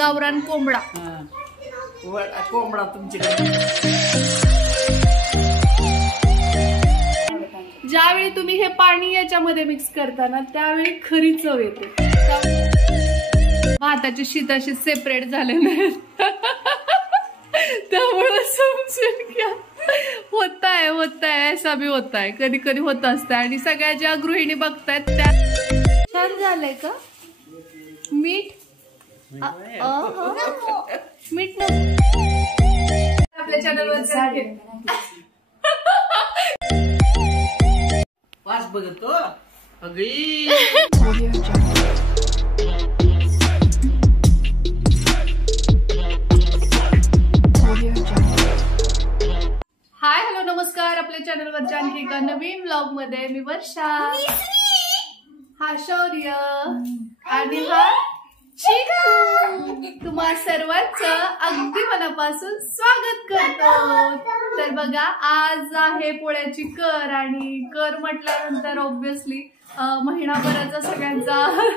गावरान कोंबडा. कोंबडा तुमच्याकडे. ज्यावेळी तुम्ही हे पाणी याच्यामध्ये मिक्स करताना त्यावेळी खरी चव येते. भाताची शीत अशी सेपरेट झाले नाहीत त्यामुळे समजून घ्या. होताय असा बी होताय, कधी कधी होत असतं. आणि सगळ्या ज्या गृहिणी बघतायत त्या छान झालंय का मीठ? मीठ ना आपल्या चॅनलवर वास बघतो अगदी. हाय हॅलो नमस्कार. आपल्या चॅनलवरच्या आणखी एका नवीन ब्लॉग मध्ये मी वर्षा, हा शौर्य आणि हा चिकू तुम्हा सर्वांचं अगदी मनापासून स्वागत करतो. तर बघा आज आहे पोळ्याची कर. आणि कर म्हटल्यानंतर ऑब्विसली महिनाभराचा सगळ्यांचा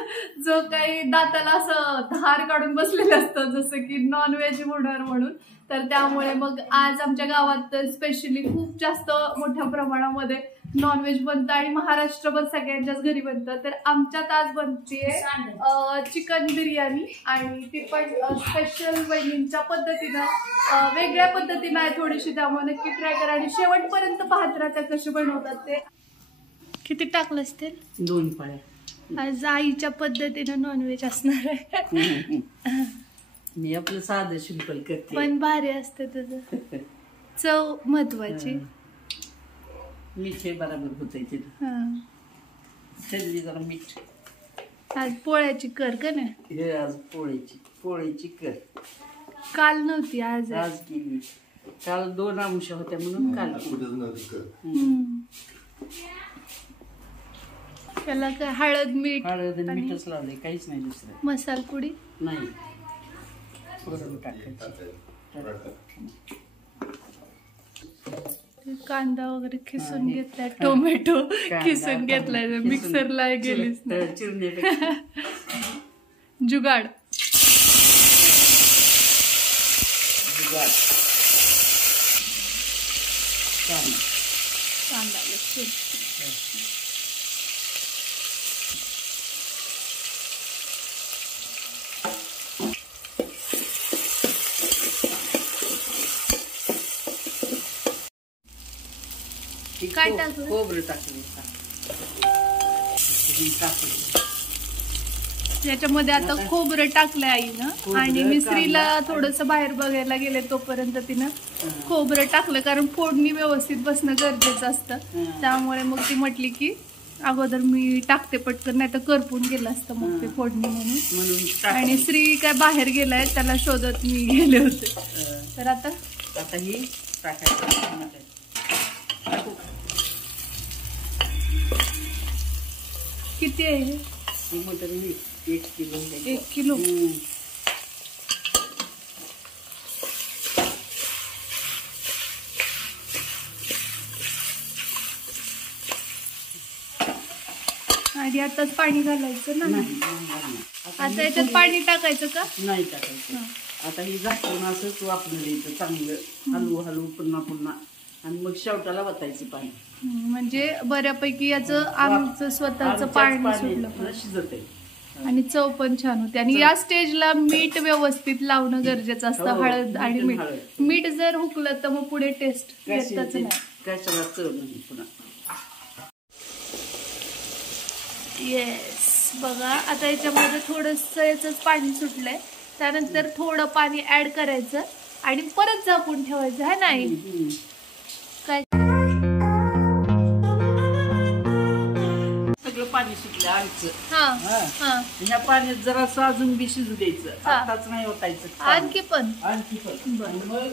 जो काही दाताला असं धार काढून बसलेलं असतं, जसं की नॉनव्हेज होणार म्हणून. तर त्यामुळे मग आज आमच्या गावात स्पेशली खूप जास्त मोठ्या प्रमाणामध्ये नॉनव्हेज बनतं आणि महाराष्ट्रभर सगळ्यांच्याच घरी बनतं. तर आमच्यात आज बनतेय चिकन बिर्याणी आणि ती पण स्पेशल वहिनींच्या पद्धतीनं, वेगळ्या पद्धतीनं आहे थोडीशी. त्यामुळे नक्की ट्राय करा आणि शेवटपर्यंत पाहत राहता कसे बनवतात ते. किती टाकलं असतील? 2 पळ्या. आज आईच्या पद्धतीनं नॉनव्हेज असणार आहे. मी आपलं साधं सिंपल करते पण भारी असतं तुझं. चव महत्वाची. मीठ हे बरोबर होतंय तिथं. जरा मीठ. आज पोळ्याची कर का नाही? हे आज पोळ्याची कर. काल नव्हती, आज केली. काल 2 अंश होत्या म्हणून काल. त्याला काय हळद मीठच लावलंय, काहीच नाही दुसरं. मसाला पुडी नाही. कांदा वगैरे खिसून घेतलाय, टोमॅटो खिसून घेतलाय, मिक्सरला गेलीस जुगाड. कांदा काय टाकलं? खोबरं टाकलं. याच्यामध्ये आता खोबरं टाकलंय आईनं. आणि मिसरीला थोडस बाहेर बघायला गेले तोपर्यंत तिनं खोबरं टाकलं, कारण फोडणी व्यवस्थित बसणं गरजेचं असतं. त्यामुळे मग ती म्हटली की अगोदर मी टाकते पटकन, नाही तर करपून गेलं असतं मग ते फोडणी म्हणून. आणि श्री काय बाहेर गेलाय, त्याला शोधत मी गेले होते. तर आता ही टाकायचं. किती आहे मटन? 1 किलो. 1 किलो. आणि आताच पाणी घालायचं ना? आता याच्यात पाणी टाकायचं का? नाही टाकायचं. आता ही झाकून असंच वापरून द्यायचं चांगलं, हलवू पुन्हा आणि मग शेवटाला वतायचं पाणी. म्हणजे बऱ्यापैकी याचं आमचं स्वतःचं पाणी सुटलं, शिजत आहे आणि चव पण छान होते. आणि या स्टेजला मीठ व्यवस्थित लावणं गरजेचं असतं. हळद आणि मीठ जर हुकलं तर मग पुढे टेस्ट येतच नाही. कशाला चव नाही पुन्हा. येस बघा, आता याच्यामध्ये थोडंसं याचंच पाणी सुटलंय. त्यानंतर थोडं पाणी ऍड करायचं आणि परत झाकून ठेवायचं आहे नाही काय? सगळं पाणी सुटलं आमचं. ह्या पाण्यात जरा अजून बी शिजू द्यायचं. आताच नाही होतायचं. आणखी पण मग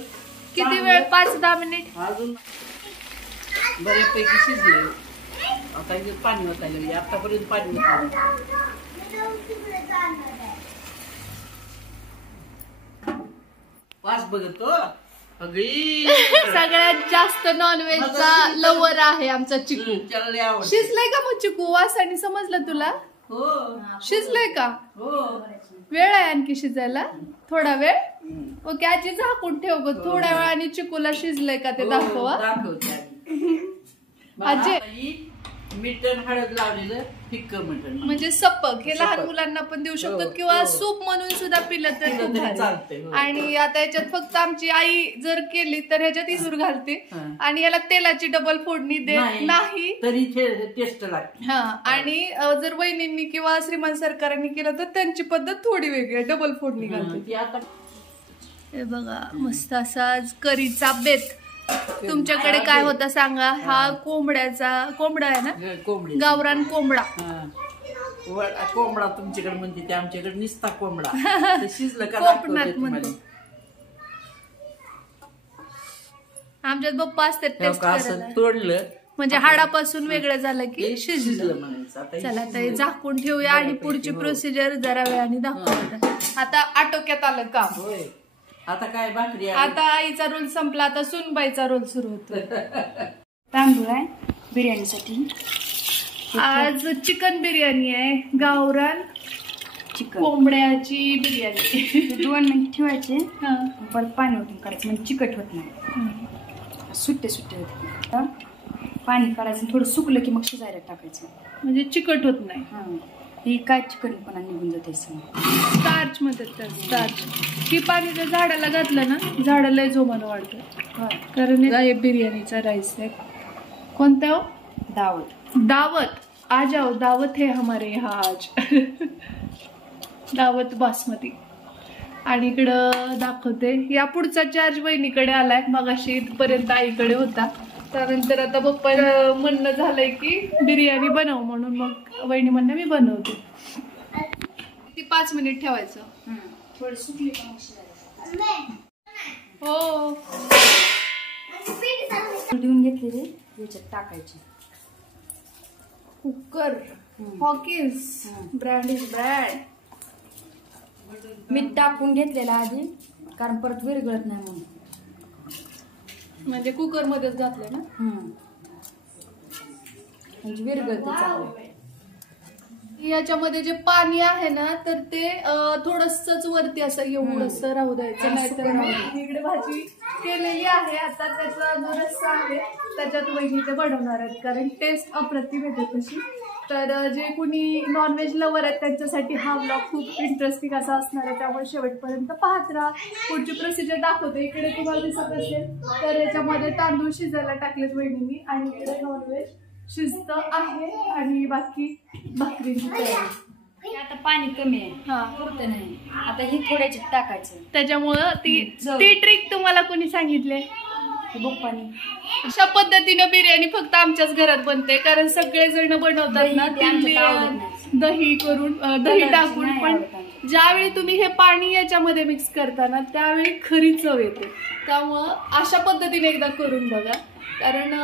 किती वेळ? 5-10 मिनिट अजून बऱ्यापैकी शिजले. आता पाणी होतायला लागले. आतापर्यंत पाणी होतं. वास बघतो अगदी. सगळ्यात जास्त नॉनव्हेजचा लवर आहे आमचा चिकू. शिजलाय का मग चिकू? वासाने समजलं तुला? हो शिजलंय का? हो वेळ आहे आणखी शिजायला? थोडा वेळ? ओके आजी झाकून ठेव ग, थोड्या वेळाने चिकूला शिजलंय का ते दाखवा. आजी मीठ हळद लावलेलं फिक्क मटण म्हणजे सपक, हे लहान मुलांना पण देऊ शकतात किंवा सूप म्हणून सुद्धा पिलं तर खूप भारी. आणि आता याच्यात फक्त आमची आई जर केली तर ह्याच्यात इसूर घालते आणि याला तेलाची डबल फोडणी देत नाही तरी टेस्ट लागते. हा, आणि जर वहिनींनी किंवा श्रीमान सरकारांनी केलं तर त्यांची पद्धत थोडी वेगळी आहे, डबल फोडणी घालते. हे बघा मस्त असा करीचा बेत. तुमच्याकडे काय होता सांगा. हा कोंबडा आहे ना, गावरान कोंबडा. कोंबडा तुमच्याकडे म्हणते ते, आमच्याकडे निस्ता कोंबडा. शिजलं का कोकणात म्हणते. आमच्यात बप्पा असतात तोडलं म्हणजे हाडापासून वेगळं झालं की शिजलं म्हणायचं. चला आता हे झाकून ठेवूया आणि पुढची प्रोसिजर जरा वेळाने दाखवूया. आता आटोक्यात आलं काम. आता काय भाकरी, आता आईचा रोल संपला, आता सुनबाईचा रोल सुरू होतो. तांदूळ आहे बिर्याणीसाठी. आज चिकन बिर्याणी आहे, गावरान चिकन कोंबड्याची बिर्याणी. 2 मिनिट ठेवायचे, परत पाणी ओतून काढायचं म्हणजे चिकट होत नाही, सुट्टे होते. पाणी काढायचं, थोडं सुकलं की मग शिजायला टाकायचं म्हणजे चिकट होत नाही. हे काय चिकनपणा निघून जाते. स्टार्च म्हणतात, स्टार्च. ही पाणी जर झाडाला घातलं ना, झाडाला जोमानं वाढतं. कारण बिर्याणीचा राईस आहे. कोणता? दावत. आ जाओ, दावत है हमारे यहाँ आज. दावत बासमती. आणि इकडं दाखवते या पुढचा चार्ज वहिनीकडे आलाय, मगाशी इथपर्यंत आईकडे होता. त्यानंतर आता पप्पा म्हणणं झालंय की बिर्याणी बनव म्हणून, मग वहिनी म्हणणं मी बनवते. ती 5 मिनिट ठेवायचं. थोडं सुकली हो. देऊन घेतलेले याच्यात टाकायचे. Cooker hockeys brand is brand. मीठ टाकून घेतलेलं आधी, कारण परत विरघळत नाही म्हणून. म्हणजे कुकर मध्येच घातलंय ना, म्हणजे विरघळते चांगलं. याच्यामध्ये जे पाणी आहे ना, तर ते थोडंसंच वरती असं एवढंच राहू द्यायचं, नाहीतर इकडे भाजी केलेली आहे. आता त्याचा जो रस्सा आहे त्याच्यात वहिनी ते बनवणार आहेत, कारण टेस्ट अप्रतिम येते तशी. तर जे कुणी नॉनव्हेज लवर आहेत त्यांच्यासाठी हा ब्लॉग खूप इंटरेस्टिंग असा असणार आहे, त्यामुळे शेवटपर्यंत पाहत राहा. पुढची प्रोसिजर दाखवते. इकडे तुम्हाला दिसत असेल तर याच्यामध्ये तांदूळ शिजायला टाकलेत वहिनींनी, आणि इकडे नॉनव्हेज शिजत आहे आणि बाकी भाकरीची तयारी. आता पाणी कमी आहे, होत नाही. आता हे थोड्याच्यात टाकायचं. त्याच्यामुळं ती ट्रिक तुम्हाला कोणी सांगितले? बप्पानी. अशा पद्धतीनं बिर्याणी फक्त आमच्याच घरात बनते, कारण सगळेजण बनवतात ना दही करून, दही टाकून. पण ज्यावेळी तुम्ही हे पाणी याच्यामध्ये मिक्स करताना त्यावेळी खरी चव येते. त्यामुळं अशा पद्धतीने एकदा करून बघा, कारण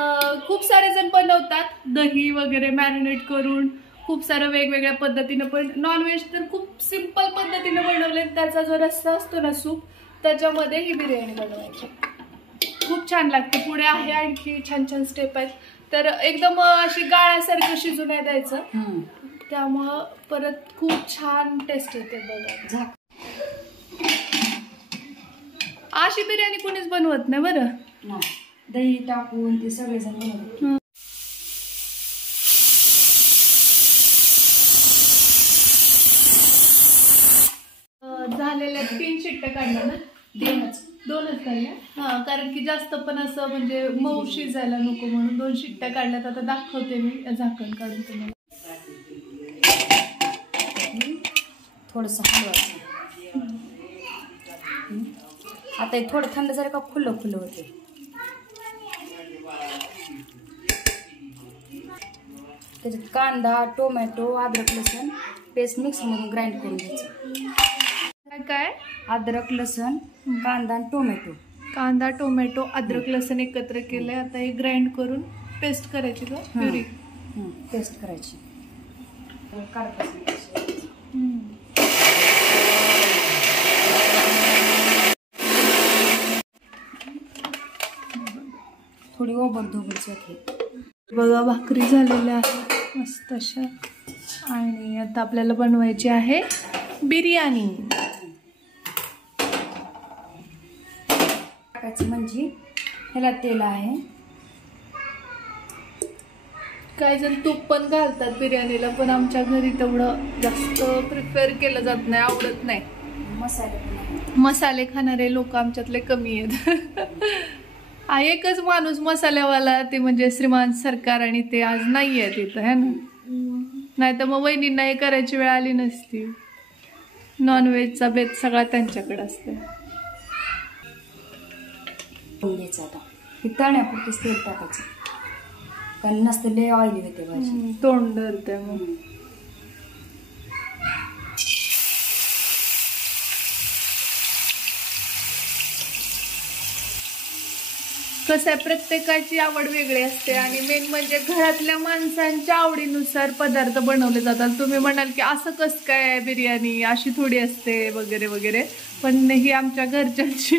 खूप सारे जण बनवतात दही वगैरे मॅरिनेट करून, खूप सारं वेगवेगळ्या पद्धतीनं. पण नॉनव्हेज तर खूप सिंपल पद्धतीनं बनवले. त्याचा जो रस्सा असतो ना, सूप, त्याच्यामध्ये ही बिर्याणी बनवायची. खूप छान लागते. पुढे आहे आणखी छान छान स्टेप आहेत. तर एकदम अशी गाळासारखं शिजू नाही द्यायचं, त्यामुळं परत खूप छान टेस्ट येते बघा. अशी बिर्याणी कोणीच बनवत नाही बरं, दही टाकून ते सगळेजण बनवतात. झालेल्या 3 शिट्ट्या काढल्या ना, 2च काढल्या. हा, कारण की जास्त पण असं म्हणजे मऊ शिजायला नको म्हणून 2 शिट्ट्या काढल्यात. आता दाखवते मी झाकण काढून तुम्हाला. थोडंसं हलवायचं. आता हे थोडं थंड झालं का खुलं होते. त्याच्यात कांदा, टोमॅटो, अद्रक, लसूण पेस्ट मिक्स मधून ग्राइंड करून घ्यायचं. काय? अद्रक, लसूण, कांदा आणि टोमॅटो, अद्रक, लसूण एकत्र केलंय. आता हे ग्राइंड करून पेस्ट करायची का? प्युरी पेस्ट करायची. थोडी ओबड धोबड. बघा भाकरी झालेल्या आहेत मस्त अशा. आणि आता आपल्याला बनवायची आहे बिर्याणी. टाकायची म्हणजे ह्याला तेल आहे. काही जण तूप पण घालतात बिर्याणीला, पण आमच्या घरी तेवढं जास्त प्रिफर केलं जात नाही, आवडत नाही. मसाले खाणारे लोक आमच्यातले कमी आहेत. एकच माणूस मसाल्यावाला, ते म्हणजे श्रीमान सरकार, आणि ते आज नाही आहे तिथं, है ना. नाही तर मग वहिनींना हे करायची वेळ आली नसती. नॉनव्हेजचा बेत सगळा त्यांच्याकडे असते. आता हे तळण्यापुरतेच तेल टाकायचं, कारण नसतं लय ऑइली होते भाजी, तोंड धरते मग. कसं आहे, प्रत्येकाची आवड वेगळी असते आणि मेन म्हणजे घरातल्या माणसांच्या आवडीनुसार पदार्थ बनवले जातात. तुम्ही म्हणाल की असं कसं काय बिर्याणी अशी थोडी असते वगैरे वगैरे, पण ही आमच्या घरच्यांची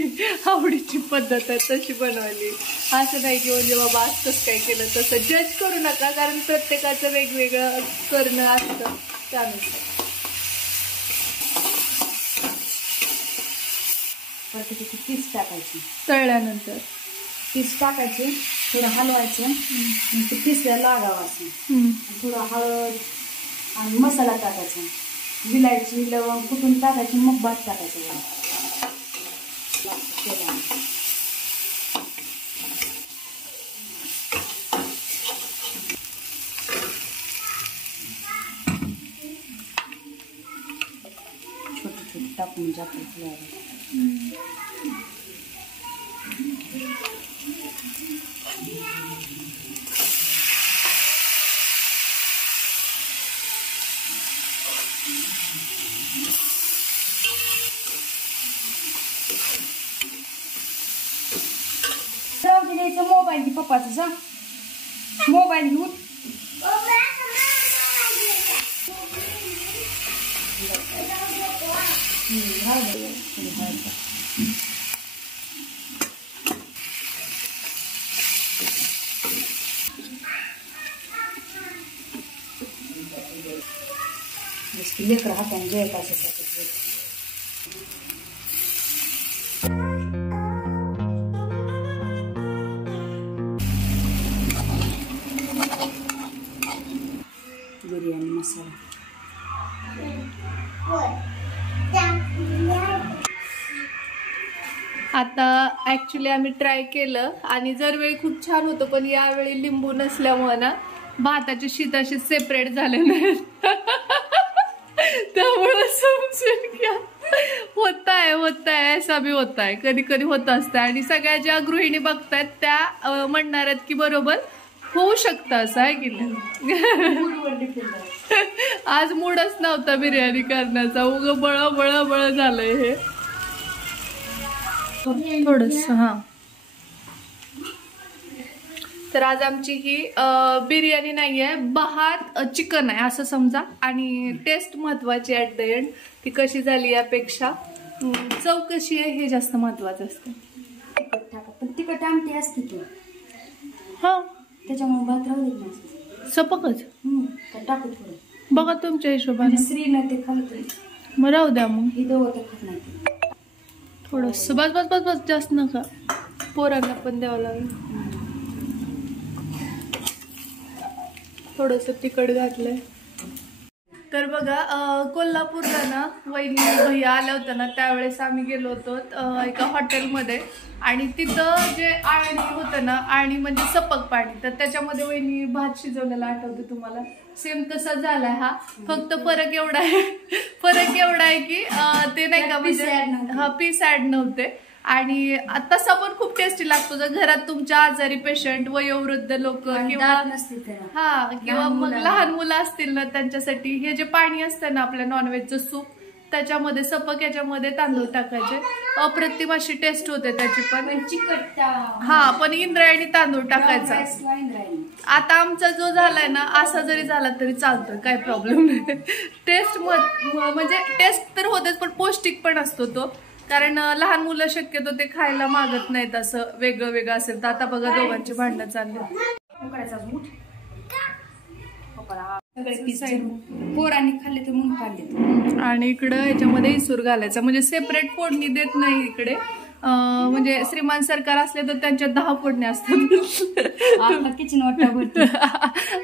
आवडीची पद्धत आहे, तशी बनवली. असं नाही की म्हणजे बाबा असं कसं काय केलं, तसं जज करू नका, कारण प्रत्येकाचं वेगवेगळं करणं असतं त्यानुसार. पीस टाकायची, तळल्यानंतर पीस टाकायचे, थोडं हलवायचं आणि ते पीसला लागावं असं. थोडं हळद आणि मसाला टाकायचा, विलायची लवंग कुठून टाकायची, मग भात टाकायचं. छोटे छोटे टाकून जातं. मोबाईल घे पप्पाचा, जा मोबाईल घेऊन. लेकर हाताने जय कशासाठी. बिर्याणी मसाला आता ऍक्च्युली आम्ही ट्राय केलं आणि दरवेळी खूप छान होतं, पण यावेळी लिंबू नसल्यामुळे ना भाताची शीत अशी सेपरेट झाले नाहीत. त्यामुळे समजून घ्या, होता है ऐसा भी होता है, कधी कधी होत असतं. आणि सगळ्या ज्या गृहिणी बघतायत त्या म्हणणार आहेत की बरोबर होऊ शकतं असं, आहे की नाही. आज मूडच नव्हता बिर्याणी करण्याचा, उग बळ बळ बळ झालंय हे थोडस. हा, तर आज आमची ही बिर्याणी नाही आहे, भात चिकन आहे असं समजा. आणि टेस्ट महत्वाची ऍट द एंड, ती कशी झाली यापेक्षा चव कशी आहे हे जास्त महत्वाचं असतं. पण तिखट आमटी असते की, हा, त्याच्यामुळे भात राहू देत नाही, सपकच टाकू थोडं. बघा तुमच्या हिशोबाने, श्री नाही ते खाल्लं मग राहू द्या. मग ही दोघं तर खात नाही, थोडस बस बस बस बस, जास्त नका, पोरांना पण द्यावं लागेल. थोडस तिखट घातलंय. तर बघा, कोल्हापूरला ना वहिनी भैया आल्या होत्या ना, त्यावेळेस आम्ही गेलो होतो एका हॉटेलमध्ये, आणि तिथं जे आळणी होतं ना, आळणी म्हणजे सपक पाणी, तर त्याच्यामध्ये वहिनी भात शिजवलेला आठवतं तुम्हाला, सेम तसा झालाय हा. फक्त फरक एवढा आहे की ते नाही का म्हणजे हा पीस ऍड नव्हते. आणि तसा पण खूप टेस्टी लागतो जर घरात तुमच्या आजारी पेशंट, वयोवृद्ध लोक किंवा मग लहान मुलं असतील ना, त्यांच्यासाठी हे जे पाणी असतं ना आपल्या नॉनव्हेजचं सूप, त्याच्यामध्ये सपक याच्यामध्ये तांदूळ टाकायचे, अप्रतिम अशी टेस्ट होते त्याची. पण चिकट, हा, पण इंद्रायणी तांदूळ टाकायचा. आता आमचा जो झालाय ना, असा जरी झाला तरी चालतोय, काय प्रॉब्लेम नाही. टेस्ट म्हणजे टेस्ट तर होतेच, पण पौष्टिक पण असतो तो, कारण लहान मुलं शक्यतो ते खायला मागत नाहीत असं वेगळं वेगळं असेल तर. आता बघा दोघांची भांडणं चालली. पप्पाला सगळे पीस पोरांनी खाल्ले तर मग खाल्ले. आणि इकडं याच्यामध्ये इसूर घालायचा, म्हणजे सेपरेट फोडणी देत नाही इकडे. म्हणजे श्रीमान सरकार असले तर त्यांच्या 10 फोडण्या असतात. किचन वाटा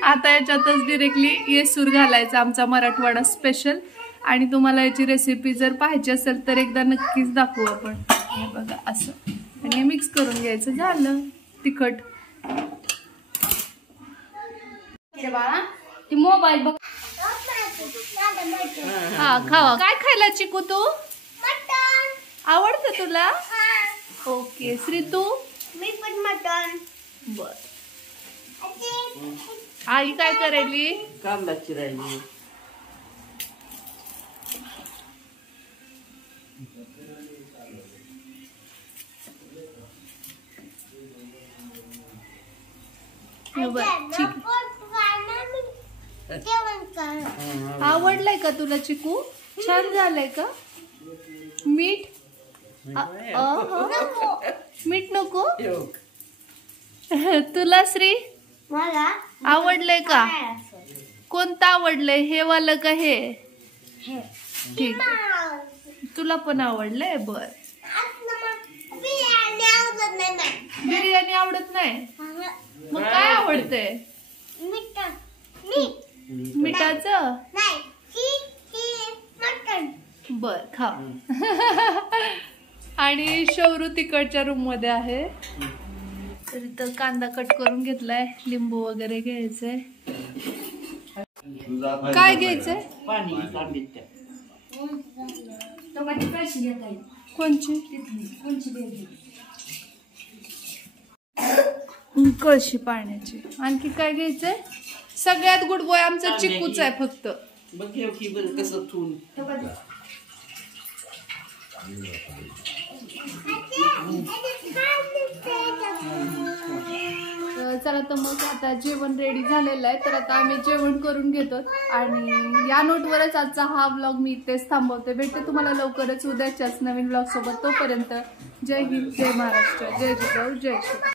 आता याच्यातच डिरेक्टली येसूर घालायचा, आमचा मराठवाडा स्पेशल. आणि तुम्हाला याची रेसिपी जर पाहिजे असेल तर एकदा नक्कीच दाखवू आपण. हे बघा असं, आणि हे मिक्स करून घ्यायचं, झालं तिखट. बाळा ती मोबाईल बघ. हा खावा. काय खायला चिकू तू? आवडतं तुला? ओके. श्री तू? मी पण मटण. बर. आई काय करायली? कांदा चिरायली. आवडलाय का तुला चिकू? छान झालंय का? मीठ? मीठ नको? तुला श्री मला आवडलंय का? कोणतं आवडलंय, हे वालं का हे? ठीक आहे. तुला पण आवडलंय. बर. बिर्याणी आवडत नाही? मग काय आवडतंय? मिठाचं? बर खा. आणि शौरू तिकडच्या रूम मध्ये आहे. तर इथं कांदा कट करून घेतलाय, लिंबू वगैरे घ्यायचंय. काय घ्यायचंय? पाणी तांबीत. कोणची? कळशी पाण्याची. आणखी काय घ्यायचंय? सगळ्यात गुड बॉय आमचं चिकूच आहे फक्त. बघ की बरं कसं ठेवून. चला तर मग आता जेवण रेडी झालेलं आहे, तर आता आम्ही जेवण करून घेतो. आणि या नोटवरच आजचा हा व्लॉग मी इथेच थांबवते. भेटते तुम्हाला लवकरच उद्याच्याच नवीन व्लॉग सोबत. तोपर्यंत जय हिंद, जय महाराष्ट्र, जय जिजाऊ, जय श्री.